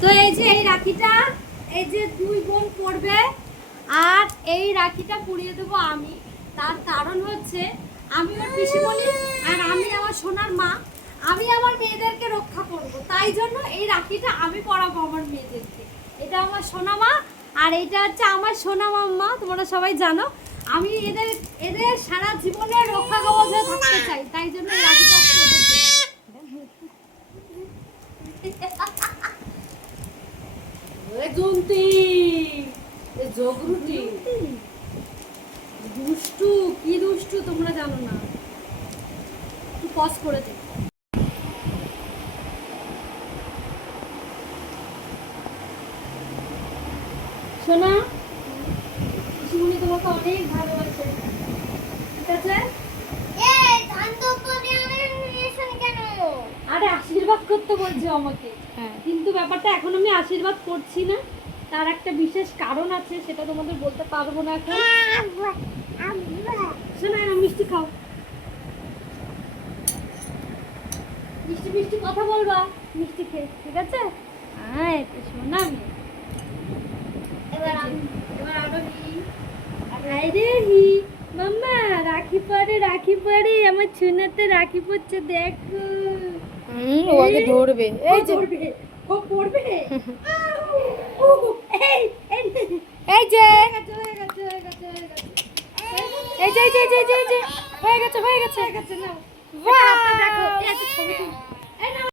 তো এই যে এই রাখিটা এই যে দুই বোন পড়বে আর এই রাখিটা পুড়িয়ে দেবো আমি। তার কারণ হচ্ছে আমি ওর পিসিমণি আর আমি আমার সোনার মা, আমি আমার মেয়েদেরকে রক্ষা করব, তাই জন্য এই রাখিটা আমি পরাবো আমার মেয়েদেরকে। এটা আমার সোনা মা আর এটা হচ্ছে আমার সোনা মাম্মা, তোমরা সবাই জানো। আমি এদের এদের সারা জীবনের রক্ষা কবচ হয়ে থাকতে চাই, তাই জন্য এই রাখিটা দুষ্টু কি দুষ্টু তোমরা জানো না, একটু পজ করে দে। শোনা শিশুমণি তোমাকে অনেক ভালোবাসে, ঠিক আছে? আরে আশীর্বাদ করতে বলছো আমাকে, কিন্তু ব্যাপারটা এখন আমি আশীর্বাদ করছি না, তার একটা বিশেষ কারণ আছে, সেটা তোমাদের বলতে পারবো না এখন। শোনা মিষ্টি খাও, মিষ্টি মিষ্টি কথা বলবা মিষ্টি খেয়ে, ঠিক আছে? হ্যাঁ তো শোনা মেয়ে, এবার আরো হি মাম্মা রাখি পরে আমার ছোনাতে রাখি পড়ছে, দেখো। ও আগে ধরবে, এই যে ও পড়বে এই এই এই যে হয়ে গেছে এই যে এই যে এই যে এই যে হয়ে গেছে না বাহ দেখো এই ছবি